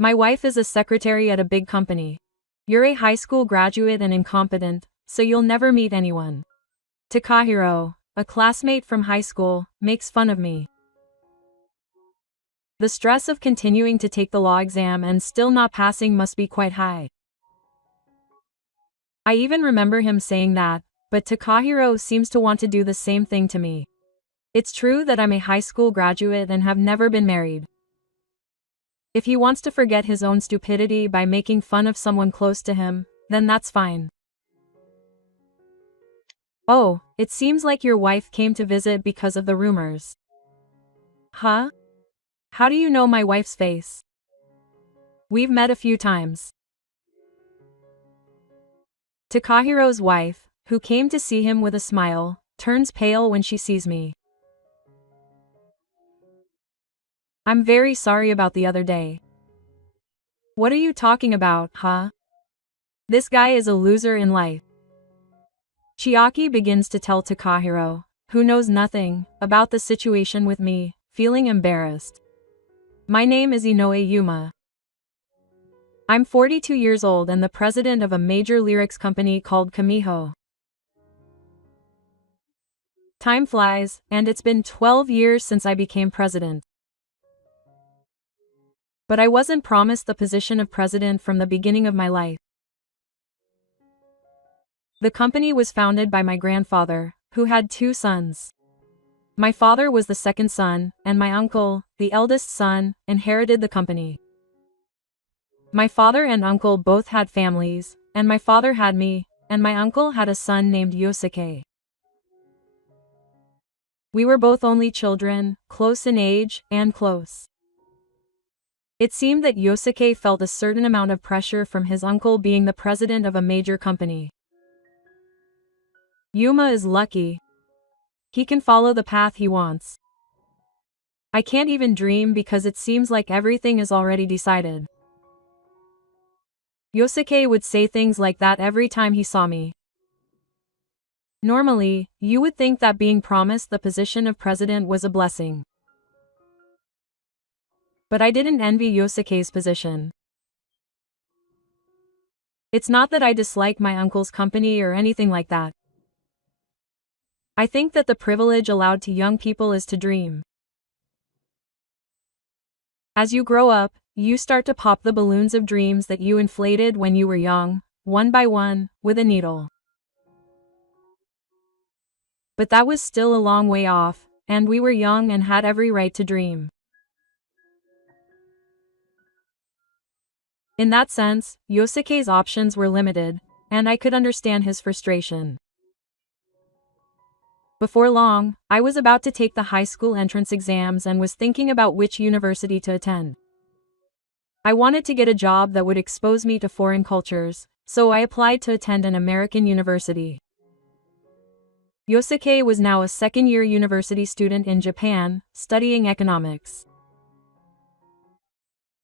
My wife is a secretary at a big company. You're a high school graduate and incompetent, so you'll never meet anyone. Takahiro, a classmate from high school, makes fun of me. The stress of continuing to take the law exam and still not passing must be quite high. I even remember him saying that, but Takahiro seems to want to do the same thing to me. It's true that I'm a high school graduate and have never been married. If he wants to forget his own stupidity by making fun of someone close to him, then that's fine. Oh, it seems like your wife came to visit because of the rumors. Huh? How do you know my wife's face? We've met a few times. Takahiro's wife, who came to see him with a smile, turns pale when she sees me. I'm very sorry about the other day. What are you talking about, huh? This guy is a loser in life. Chiaki begins to tell Takahiro, who knows nothing, about the situation with me, feeling embarrassed. My name is Inoue Yuma. I'm 42 years old and the president of a major lyrics company called Kamiho. Time flies, and it's been 12 years since I became president. But I wasn't promised the position of president from the beginning of my life. The company was founded by my grandfather, who had 2 sons. My father was the second son, and my uncle, the eldest son, inherited the company. My father and uncle both had families, and my father had me, and my uncle had a son named Yosuke. We were both only children, close in age, and close. It seemed that Yosuke felt a certain amount of pressure from his uncle being the president of a major company. Yuma is lucky. He can follow the path he wants. I can't even dream because it seems like everything is already decided. Yosuke would say things like that every time he saw me. Normally, you would think that being promised the position of president was a blessing. But I didn't envy Yosuke's position. It's not that I dislike my uncle's company or anything like that. I think that the privilege allowed to young people is to dream. As you grow up, you start to pop the balloons of dreams that you inflated when you were young, one by one, with a needle. But that was still a long way off, and we were young and had every right to dream. In that sense, Yosuke's options were limited, and I could understand his frustration. Before long, I was about to take the high school entrance exams and was thinking about which university to attend. I wanted to get a job that would expose me to foreign cultures, so I applied to attend an American university. Yosuke was now a second-year university student in Japan, studying economics.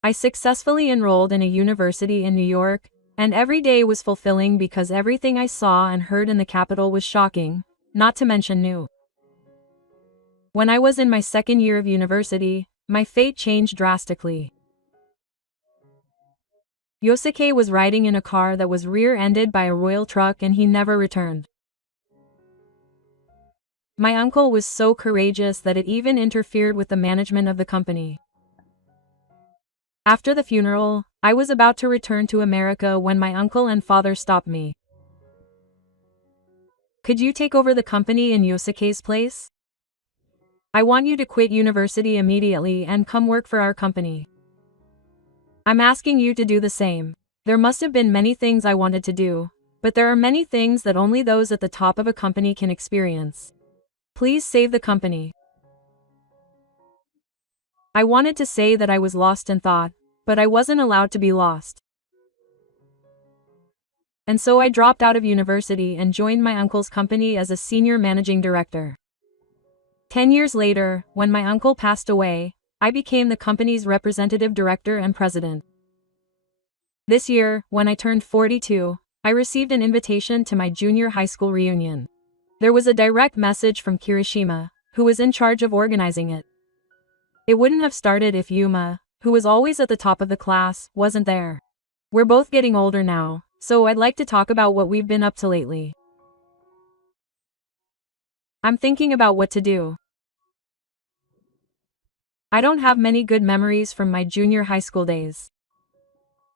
I successfully enrolled in a university in New York, and every day was fulfilling because everything I saw and heard in the capital was shocking, not to mention new. When I was in my second year of university, my fate changed drastically. Yosuke was riding in a car that was rear-ended by a royal truck and he never returned. My uncle was so courageous that it even interfered with the management of the company. After the funeral, I was about to return to America when my uncle and father stopped me. Could you take over the company in Yosuke's place? I want you to quit university immediately and come work for our company. I'm asking you to do the same. There must have been many things I wanted to do, but there are many things that only those at the top of a company can experience. Please save the company. I wanted to say that I was lost in thought, but I wasn't allowed to be lost. And so I dropped out of university and joined my uncle's company as a senior managing director. 10 years later, when my uncle passed away, I became the company's representative director and president. This year, when I turned 42, I received an invitation to my junior high school reunion. There was a direct message from Kirishima, who was in charge of organizing it. It wouldn't have started if Yuma, who was always at the top of the class, wasn't there. We're both getting older now, so I'd like to talk about what we've been up to lately. I'm thinking about what to do. I don't have many good memories from my junior high school days.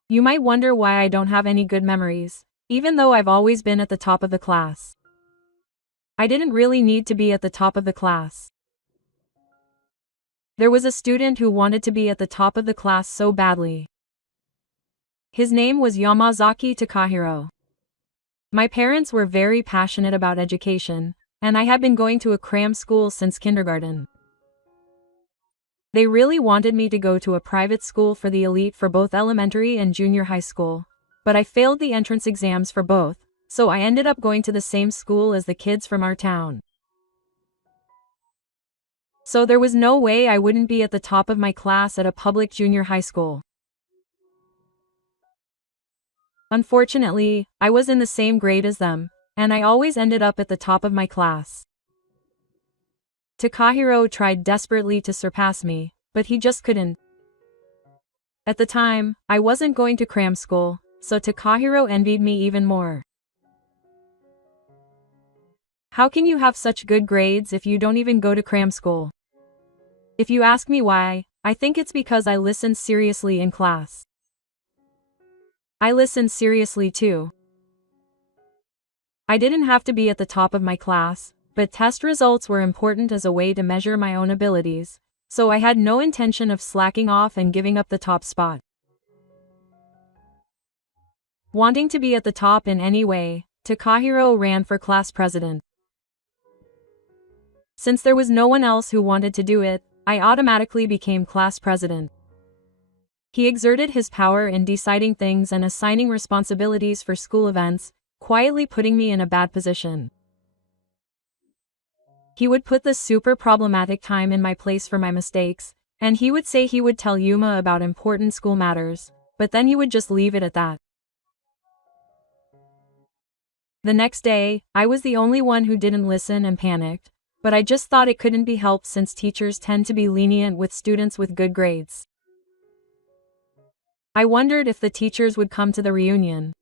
You might wonder why I don't have any good memories, even though I've always been at the top of the class. I didn't really need to be at the top of the class. There was a student who wanted to be at the top of the class so badly. His name was Yamazaki Takahiro. My parents were very passionate about education, and I had been going to a cram school since kindergarten. They really wanted me to go to a private school for the elite for both elementary and junior high school, but I failed the entrance exams for both, so I ended up going to the same school as the kids from our town. So there was no way I wouldn't be at the top of my class at a public junior high school. Unfortunately, I was in the same grade as them, and I always ended up at the top of my class. Takahiro tried desperately to surpass me, but he just couldn't. At the time, I wasn't going to cram school, so Takahiro envied me even more. How can you have such good grades if you don't even go to cram school? If you ask me why, I think it's because I listened seriously in class. I listened seriously too. I didn't have to be at the top of my class, but test results were important as a way to measure my own abilities, so I had no intention of slacking off and giving up the top spot. Wanting to be at the top in any way, Takahiro ran for class president. Since there was no one else who wanted to do it, I automatically became class president. He exerted his power in deciding things and assigning responsibilities for school events, quietly putting me in a bad position. He would put the super problematic time in my place for my mistakes, and he would say he would tell Yuma about important school matters, but then he would just leave it at that. The next day, I was the only one who didn't listen and panicked, but I just thought it couldn't be helped since teachers tend to be lenient with students with good grades. I wondered if the teachers would come to the reunion.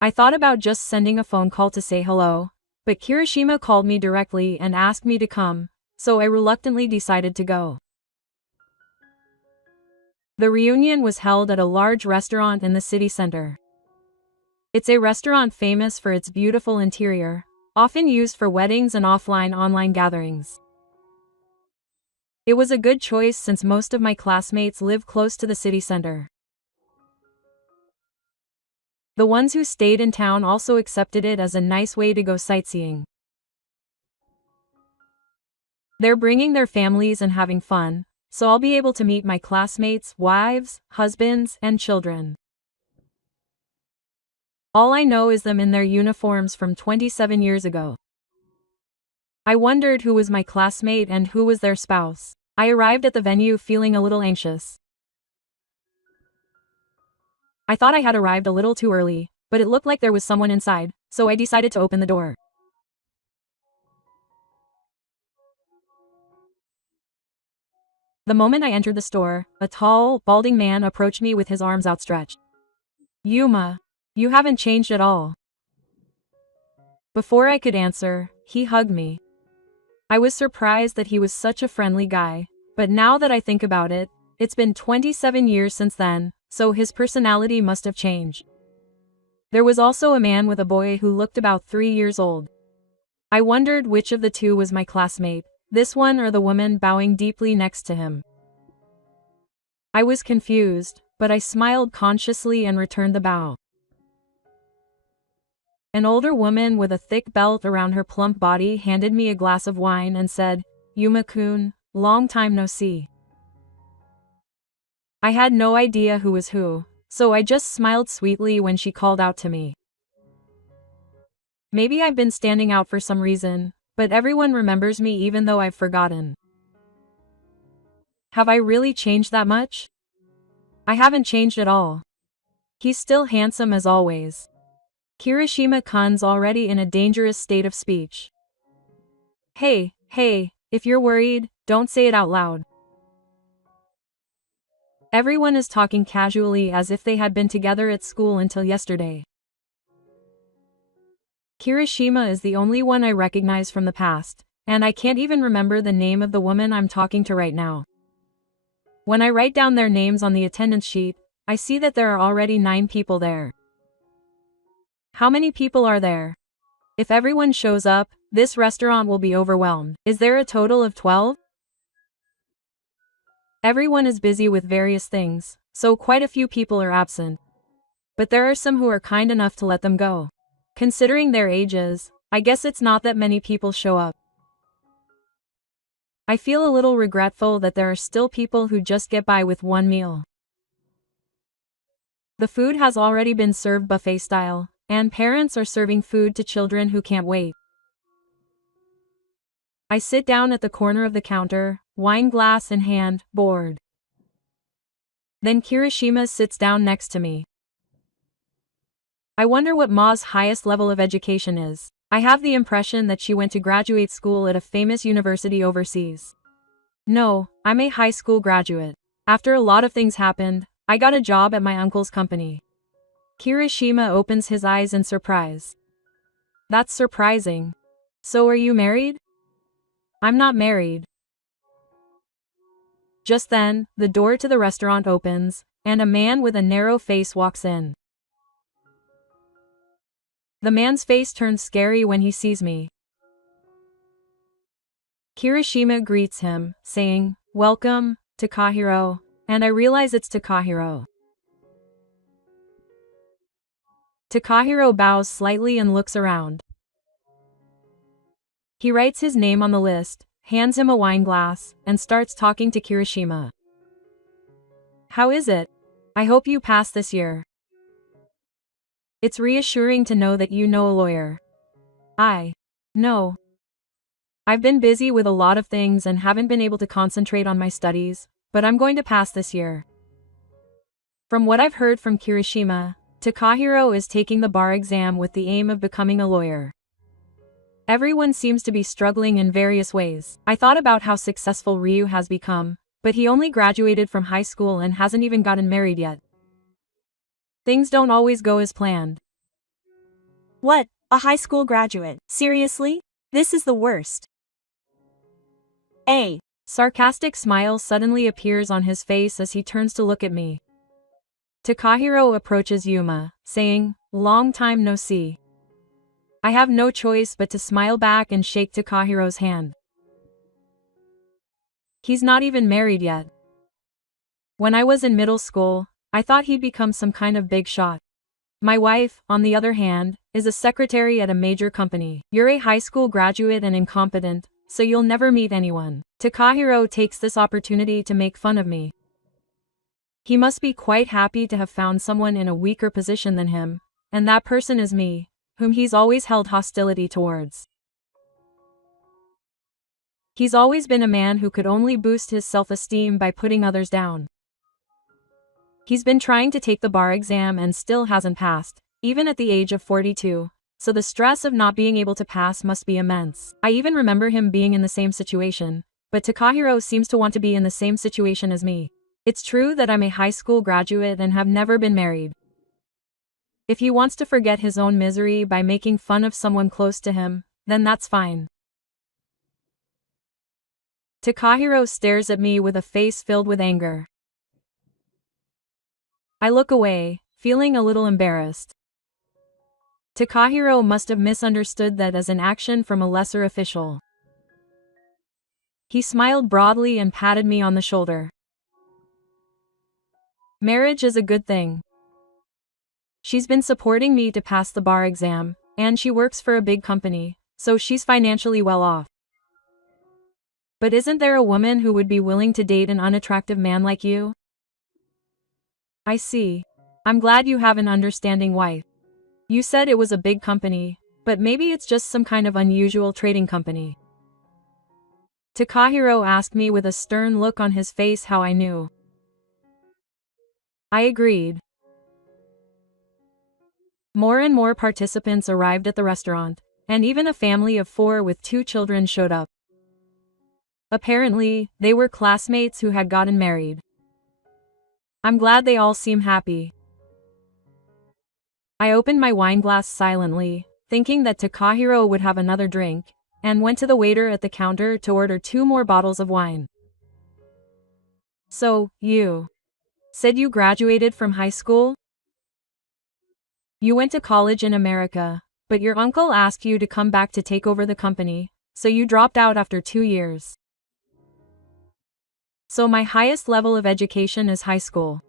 I thought about just sending a phone call to say hello, but Kirishima called me directly and asked me to come, so I reluctantly decided to go. The reunion was held at a large restaurant in the city center. It's a restaurant famous for its beautiful interior, often used for weddings and online gatherings. It was a good choice since most of my classmates live close to the city center. The ones who stayed in town also accepted it as a nice way to go sightseeing. They're bringing their families and having fun, so I'll be able to meet my classmates' wives, husbands, and children. All I know is them in their uniforms from 27 years ago. I wondered who was my classmate and who was their spouse. I arrived at the venue feeling a little anxious. I thought I had arrived a little too early, but it looked like there was someone inside, so I decided to open the door. The moment I entered the store, a tall, balding man approached me with his arms outstretched. "Yuma, you haven't changed at all." Before I could answer, he hugged me. I was surprised that he was such a friendly guy, but now that I think about it, it's been 27 years since then, so his personality must have changed. There was also a man with a boy who looked about 3 years old. I wondered which of the two was my classmate, this one or the woman bowing deeply next to him. I was confused, but I smiled consciously and returned the bow. An older woman with a thick belt around her plump body handed me a glass of wine and said, "Yuma-kun, long time no see." I had no idea who was who, so I just smiled sweetly when she called out to me. Maybe I've been standing out for some reason, but everyone remembers me even though I've forgotten. Have I really changed that much? I haven't changed at all. He's still handsome as always. Kirishima-kun's already in a dangerous state of speech. Hey, if you're worried, don't say it out loud. Everyone is talking casually as if they had been together at school until yesterday. Kirishima is the only one I recognize from the past, and I can't even remember the name of the woman I'm talking to right now. When I write down their names on the attendance sheet, I see that there are already 9 people there. How many people are there? If everyone shows up, this restaurant will be overwhelmed. Is there a total of 12? Everyone is busy with various things, so quite a few people are absent. But there are some who are kind enough to let them go. Considering their ages, I guess it's not that many people show up. I feel a little regretful that there are still people who just get by with one meal. The food has already been served buffet style, and parents are serving food to children who can't wait. I sit down at the corner of the counter, wine glass in hand, bored. Then Kirishima sits down next to me. I wonder what Ma's highest level of education is. I have the impression that she went to graduate school at a famous university overseas. No, I'm a high school graduate. After a lot of things happened, I got a job at my uncle's company. Kirishima opens his eyes in surprise. That's surprising. So are you married? I'm not married. Just then, the door to the restaurant opens, and a man with a narrow face walks in. The man's face turns scary when he sees me. Kirishima greets him, saying, "Welcome, Takahiro," and I realize it's Takahiro. Takahiro bows slightly and looks around. He writes his name on the list, hands him a wine glass, and starts talking to Kirishima. "How is it? I hope you pass this year. It's reassuring to know that you know a lawyer." No. I've been busy with a lot of things and haven't been able to concentrate on my studies, but I'm going to pass this year. From what I've heard from Kirishima, Takahiro is taking the bar exam with the aim of becoming a lawyer. Everyone seems to be struggling in various ways. I thought about how successful Ryu has become, but he only graduated from high school and hasn't even gotten married yet. Things don't always go as planned. What? A high school graduate? Seriously? This is the worst. A sarcastic smile suddenly appears on his face as he turns to look at me. Takahiro approaches Yuma, saying, "Long time no see." I have no choice but to smile back and shake Takahiro's hand. He's not even married yet. When I was in middle school, I thought he'd become some kind of big shot. My wife, on the other hand, is a secretary at a major company. You're a high school graduate and incompetent, so you'll never meet anyone. Takahiro takes this opportunity to make fun of me. He must be quite happy to have found someone in a weaker position than him, and that person is me, whom he's always held hostility towards. He's always been a man who could only boost his self-esteem by putting others down. He's been trying to take the bar exam and still hasn't passed, even at the age of 42, so the stress of not being able to pass must be immense. I even remember him being in the same situation, but Takahiro seems to want to be in the same situation as me. It's true that I'm a high school graduate and have never been married. If he wants to forget his own misery by making fun of someone close to him, then that's fine. Takahiro stares at me with a face filled with anger. I look away, feeling a little embarrassed. Takahiro must have misunderstood that as an action from a lesser official. He smiled broadly and patted me on the shoulder. Marriage is a good thing. She's been supporting me to pass the bar exam, and she works for a big company, so she's financially well off. But isn't there a woman who would be willing to date an unattractive man like you? I see. I'm glad you have an understanding wife. You said it was a big company, but maybe it's just some kind of unusual trading company. Takahiro asked me with a stern look on his face how I knew. I agreed. More and more participants arrived at the restaurant, and even a family of 4 with 2 children showed up. Apparently, they were classmates who had gotten married. I'm glad they all seem happy. I opened my wine glass silently, thinking that Takahiro would have another drink, and went to the waiter at the counter to order 2 more bottles of wine. So, you said you graduated from high school? You went to college in America, but your uncle asked you to come back to take over the company, so you dropped out after 2 years. So my highest level of education is high school.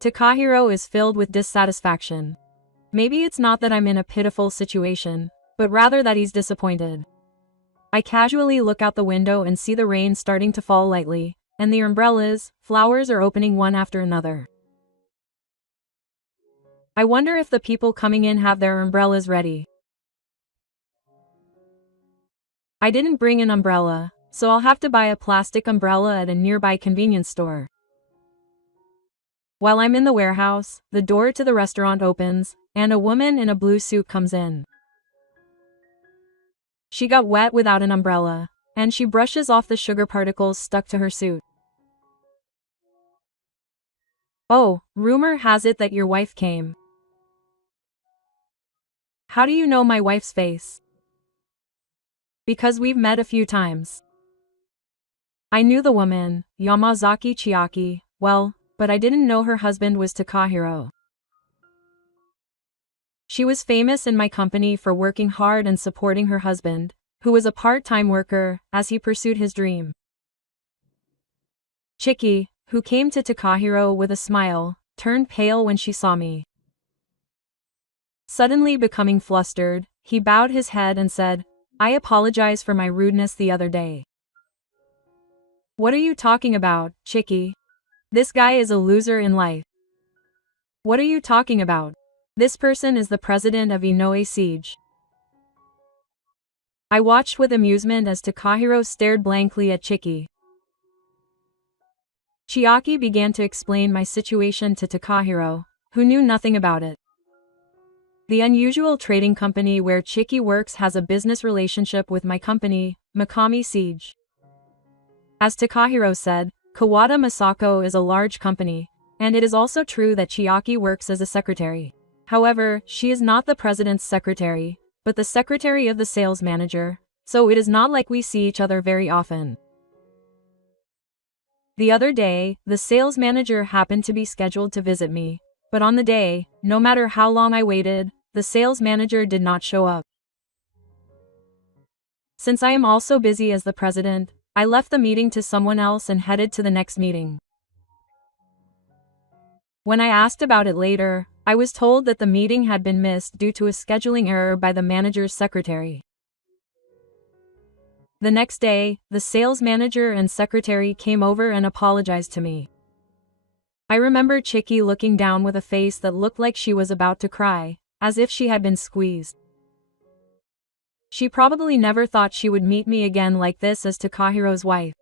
Takahiro is filled with dissatisfaction. Maybe it's not that I'm in a pitiful situation, but rather that he's disappointed. I casually look out the window and see the rain starting to fall lightly, and the umbrellas, flowers are opening one after another. I wonder if the people coming in have their umbrellas ready. I didn't bring an umbrella, so I'll have to buy a plastic umbrella at a nearby convenience store. While I'm in the warehouse, the door to the restaurant opens, and a woman in a blue suit comes in. She got wet without an umbrella, and she brushes off the sugar particles stuck to her suit. Oh, rumor has it that your wife came. How do you know my wife's face? Because we've met a few times. I knew the woman, Yamazaki Chiaki, well, but I didn't know her husband was Takahiro. She was famous in my company for working hard and supporting her husband, who was a part-time worker, as he pursued his dream. Chiki, who came to Takahiro with a smile, turned pale when she saw me. Suddenly becoming flustered, he bowed his head and said, "I apologize for my rudeness the other day." What are you talking about, Chiki? This guy is a loser in life. What are you talking about? This person is the president of Inoue Siege. I watched with amusement as Takahiro stared blankly at Chiki. Chiaki began to explain my situation to Takahiro, who knew nothing about it. The unusual trading company where Chiki works has a business relationship with my company, Mikami Siege. As Takahiro said, Kawada Masako is a large company, and it is also true that Chiaki works as a secretary. However, she is not the president's secretary, but the secretary of the sales manager, so it is not like we see each other very often. The other day, the sales manager happened to be scheduled to visit me, but on the day, no matter how long I waited, the sales manager did not show up. Since I am also busy as the president, I left the meeting to someone else and headed to the next meeting. When I asked about it later, I was told that the meeting had been missed due to a scheduling error by the manager's secretary. The next day, the sales manager and secretary came over and apologized to me. I remember Chiki looking down with a face that looked like she was about to cry, as if she had been squeezed. She probably never thought she would meet me again like this as Takahiro's wife.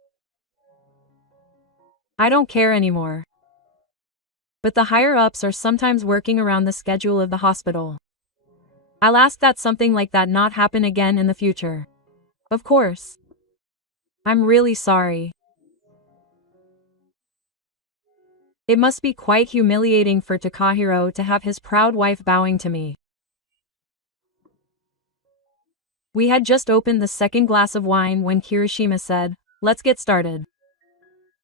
I don't care anymore. But the higher-ups are sometimes working around the schedule of the hospital. I'll ask that something like that not happen again in the future. Of course. I'm really sorry. It must be quite humiliating for Takahiro to have his proud wife bowing to me. We had just opened the second glass of wine when Kirishima said, "Let's get started."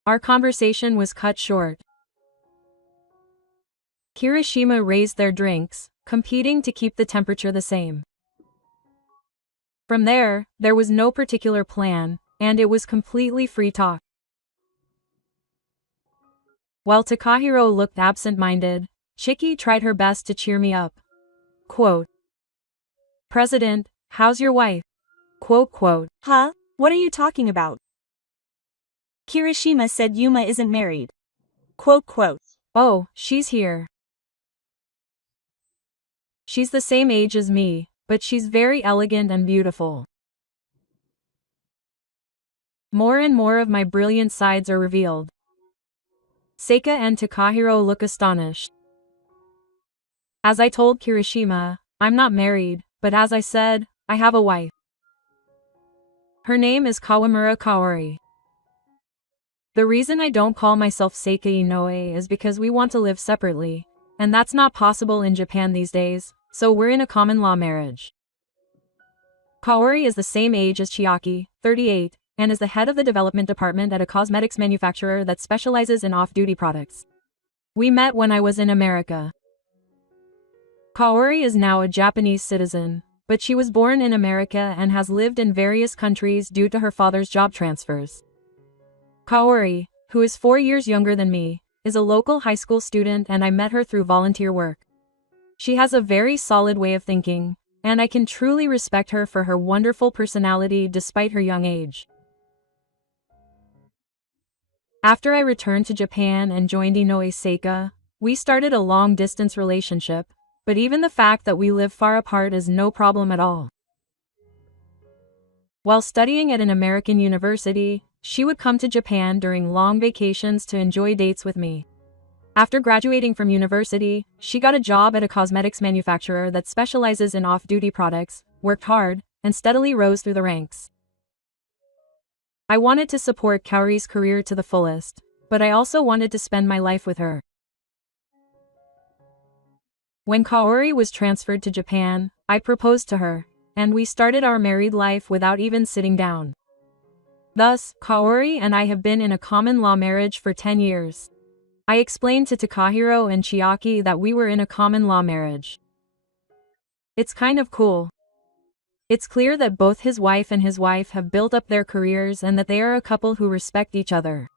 Our conversation was cut short. Kirishima raised their drinks, competing to keep the temperature the same. From there was no particular plan, and it was completely free talk. While Takahiro looked absent-minded, Chiki tried her best to cheer me up. Quote, "President, how's your wife?" Quote. Huh? What are you talking about? Kirishima said Yuma isn't married. Quote. Oh, she's here. She's the same age as me, but she's very elegant and beautiful. More and more of my brilliant sides are revealed. Seika and Takahiro look astonished. As I told Kirishima, I'm not married, but as I said, I have a wife. Her name is Kawamura Kaori. The reason I don't call myself Seiki Inoue is because we want to live separately, and that's not possible in Japan these days, so we're in a common law marriage. Kaori is the same age as Chiaki, 38, and is the head of the development department at a cosmetics manufacturer that specializes in off-duty products. We met when I was in America. Kaori is now a Japanese citizen, but she was born in America and has lived in various countries due to her father's job transfers. Kaori, who is 4 years younger than me, is a local high school student and I met her through volunteer work. She has a very solid way of thinking, and I can truly respect her for her wonderful personality despite her young age. After I returned to Japan and joined Inoue Seika, we started a long-distance relationship, but even the fact that we live far apart is no problem at all. While studying at an American university, she would come to Japan during long vacations to enjoy dates with me. After graduating from university, she got a job at a cosmetics manufacturer that specializes in off-duty products, worked hard, and steadily rose through the ranks. I wanted to support Kaori's career to the fullest, but I also wanted to spend my life with her. When Kaori was transferred to Japan, I proposed to her, and we started our married life without even sitting down. Thus, Kaori and I have been in a common law marriage for 10 years. I explained to Takahiro and Chiaki that we were in a common law marriage. It's kind of cool. It's clear that both his wife and his wife have built up their careers and that they are a couple who respect each other.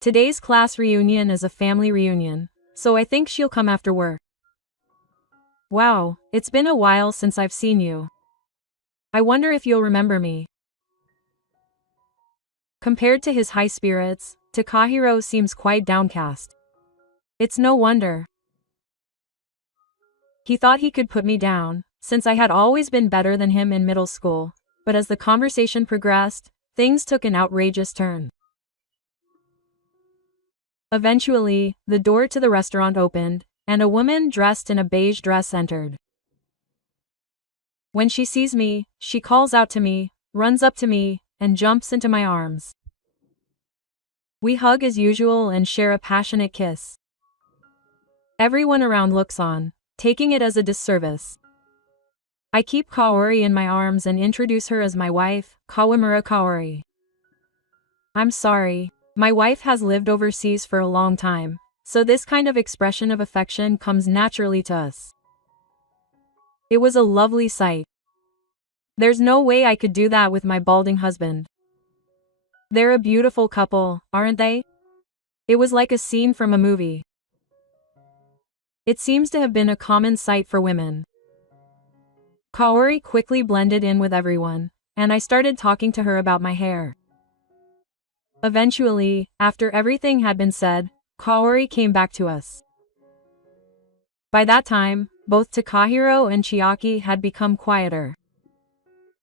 Today's class reunion is a family reunion, so I think she'll come after work. Wow, it's been a while since I've seen you. I wonder if you'll remember me. Compared to his high spirits, Takahiro seems quite downcast. It's no wonder. He thought he could put me down, since I had always been better than him in middle school, but as the conversation progressed, things took an outrageous turn. Eventually, the door to the restaurant opened, and a woman dressed in a beige dress entered. When she sees me, she calls out to me, runs up to me, and jumps into my arms. We hug as usual and share a passionate kiss. Everyone around looks on, taking it as a disservice. I keep Kaori in my arms and introduce her as my wife, Kawamura Kaori. I'm sorry, my wife has lived overseas for a long time, so this kind of expression of affection comes naturally to us. It was a lovely sight. There's no way I could do that with my balding husband. They're a beautiful couple, aren't they? It was like a scene from a movie. It seems to have been a common sight for women. Kaori quickly blended in with everyone, and I started talking to her about my hair. Eventually, after everything had been said, Kaori came back to us. By that time, both Takahiro and Chiaki had become quieter.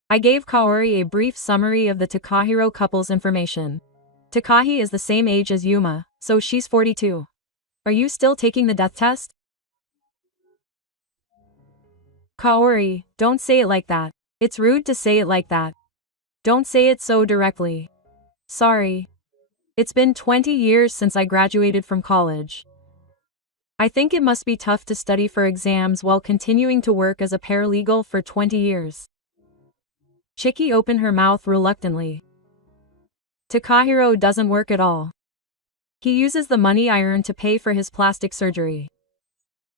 I gave Kaori a brief summary of the Takahiro couple's information. Takahi is the same age as Yuma, so she's 42. Are you still taking the death test? Kaori, don't say it like that. It's rude to say it like that. Don't say it so directly. Sorry. It's been 20 years since I graduated from college. I think it must be tough to study for exams while continuing to work as a paralegal for 20 years. Chiki opened her mouth reluctantly. Takahiro doesn't work at all. He uses the money I earn to pay for his plastic surgery.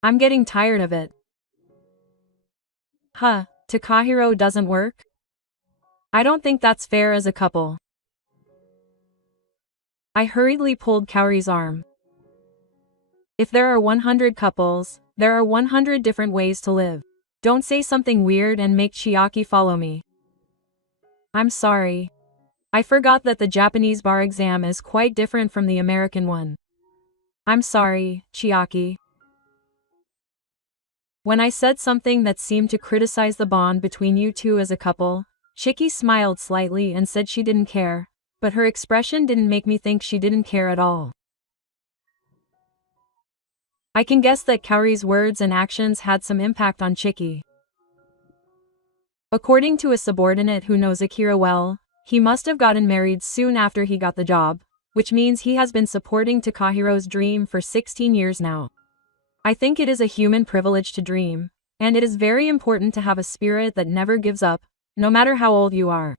I'm getting tired of it. Huh, Takahiro doesn't work? I don't think that's fair as a couple. I hurriedly pulled Kaori's arm. If there are 100 couples, there are 100 different ways to live. Don't say something weird and make Chiaki follow me. I'm sorry. I forgot that the Japanese bar exam is quite different from the American one. I'm sorry, Chiaki. When I said something that seemed to criticize the bond between you two as a couple, Chiki smiled slightly and said she didn't care, but her expression didn't make me think she didn't care at all. I can guess that Kaori's words and actions had some impact on Chiki. According to a subordinate who knows Akira well, he must have gotten married soon after he got the job, which means he has been supporting Takahiro's dream for 16 years now. I think it is a human privilege to dream, and it is very important to have a spirit that never gives up, no matter how old you are.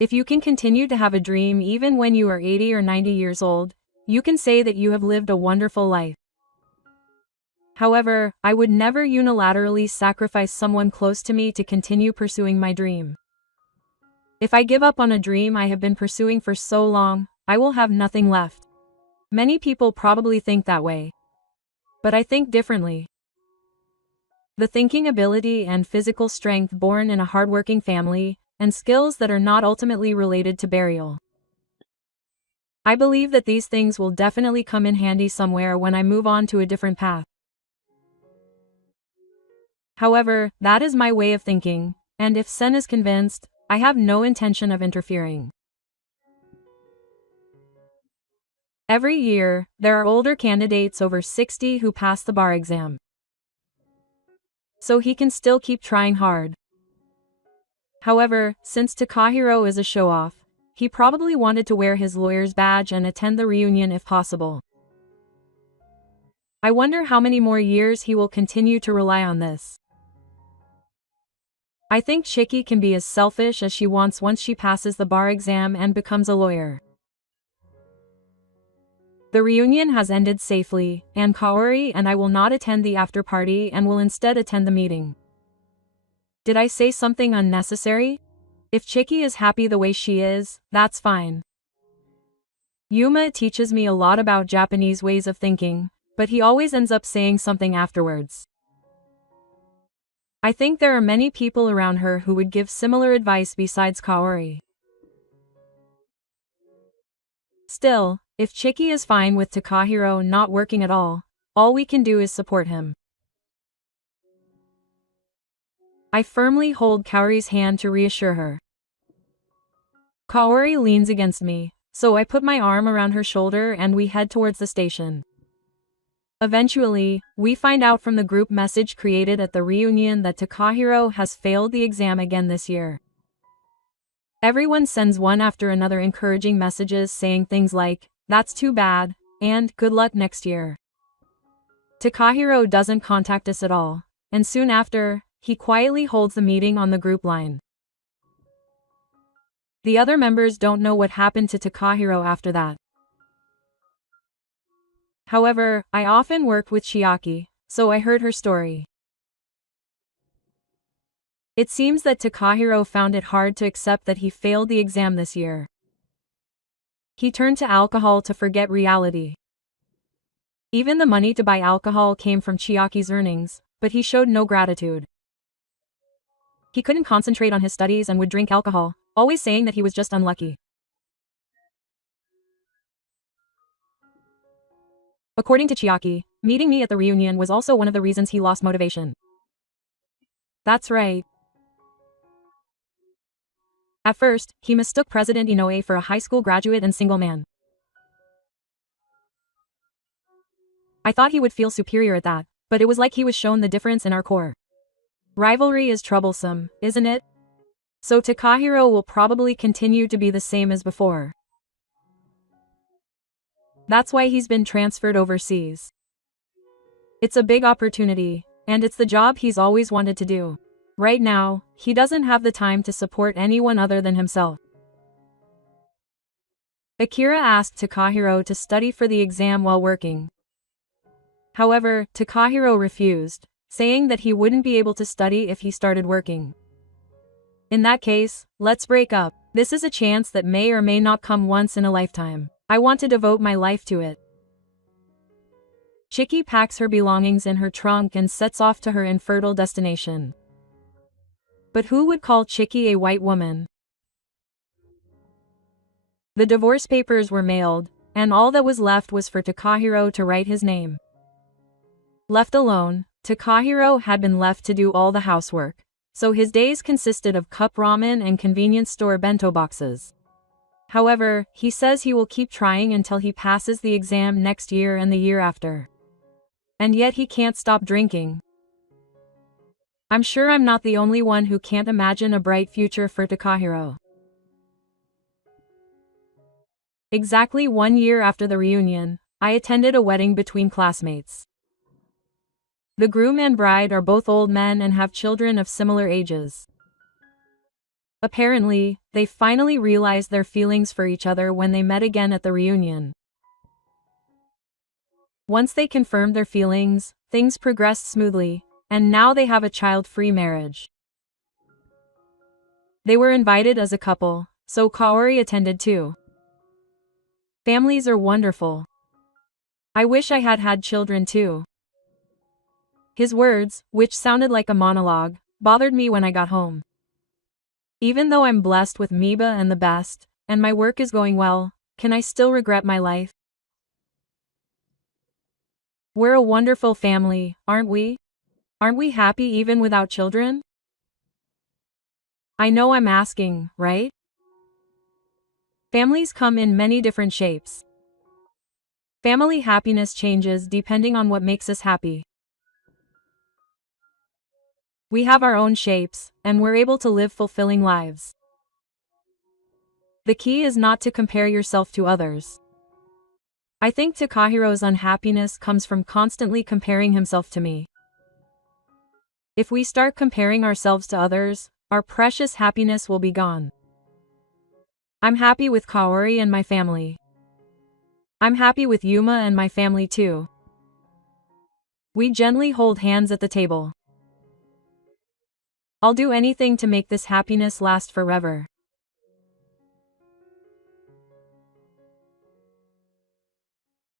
If you can continue to have a dream even when you are 80 or 90 years old, you can say that you have lived a wonderful life. However, I would never unilaterally sacrifice someone close to me to continue pursuing my dream. If I give up on a dream I have been pursuing for so long, I will have nothing left. Many people probably think that way. But I think differently. The thinking ability and physical strength born in a hardworking family, and skills that are not ultimately related to burial. I believe that these things will definitely come in handy somewhere when I move on to a different path. However, that is my way of thinking, and if Sen is convinced, I have no intention of interfering. Every year, there are older candidates over 60 who pass the bar exam. So he can still keep trying hard. However, since Takahiro is a show-off, he probably wanted to wear his lawyer's badge and attend the reunion if possible. I wonder how many more years he will continue to rely on this. I think Chiki can be as selfish as she wants once she passes the bar exam and becomes a lawyer. The reunion has ended safely, and Kaori and I will not attend the after-party and will instead attend the meeting. Did I say something unnecessary? If Chiki is happy the way she is, that's fine. Yuma teaches me a lot about Japanese ways of thinking, but he always ends up saying something afterwards. I think there are many people around her who would give similar advice besides Kaori. Still, if Chiki is fine with Takahiro not working at all we can do is support him. I firmly hold Kaori's hand to reassure her. Kaori leans against me, so I put my arm around her shoulder and we head towards the station. Eventually, we find out from the group message created at the reunion that Takahiro has failed the exam again this year. Everyone sends one after another encouraging messages saying things like, "That's too bad," and "Good luck next year." Takahiro doesn't contact us at all, and soon after, he quietly holds the meeting on the group line. The other members don't know what happened to Takahiro after that. However, I often worked with Chiaki, so I heard her story. It seems that Takahiro found it hard to accept that he failed the exam this year. He turned to alcohol to forget reality. Even the money to buy alcohol came from Chiaki's earnings, but he showed no gratitude. He couldn't concentrate on his studies and would drink alcohol, always saying that he was just unlucky. According to Chiaki, meeting me at the reunion was also one of the reasons he lost motivation. That's right. At first, he mistook President Inoue for a high school graduate and single man. I thought he would feel superior at that, but it was like he was shown the difference in our core. Rivalry is troublesome, isn't it? So Takahiro will probably continue to be the same as before. That's why he's been transferred overseas. It's a big opportunity, and it's the job he's always wanted to do. Right now, he doesn't have the time to support anyone other than himself. Akira asked Takahiro to study for the exam while working. However, Takahiro refused, saying that he wouldn't be able to study if he started working. In that case, let's break up. This is a chance that may or may not come once in a lifetime. I want to devote my life to it. Chiki packs her belongings in her trunk and sets off to her infertile destination. But who would call Chiki a white woman? The divorce papers were mailed, and all that was left was for Takahiro to write his name. Left alone, Takahiro had been left to do all the housework, so his days consisted of cup ramen and convenience store bento boxes. However, he says he will keep trying until he passes the exam next year and the year after. And yet he can't stop drinking. I'm sure I'm not the only one who can't imagine a bright future for Takahiro. Exactly 1 year after the reunion, I attended a wedding between classmates. The groom and bride are both old men and have children of similar ages. Apparently, they finally realized their feelings for each other when they met again at the reunion. Once they confirmed their feelings, things progressed smoothly, and now they have a child-free marriage. They were invited as a couple, so Kaori attended too. Families are wonderful. I wish I had had children too. His words, which sounded like a monologue, bothered me when I got home. Even though I'm blessed with Miba and the best, and my work is going well, can I still regret my life? We're a wonderful family, aren't we? Aren't we happy even without children? I know I'm asking, right? Families come in many different shapes. Family happiness changes depending on what makes us happy. We have our own shapes, and we're able to live fulfilling lives. The key is not to compare yourself to others. I think Takahiro's unhappiness comes from constantly comparing himself to me. If we start comparing ourselves to others, our precious happiness will be gone. I'm happy with Kaori and my family. I'm happy with Yuma and my family too. We gently hold hands at the table. I'll do anything to make this happiness last forever.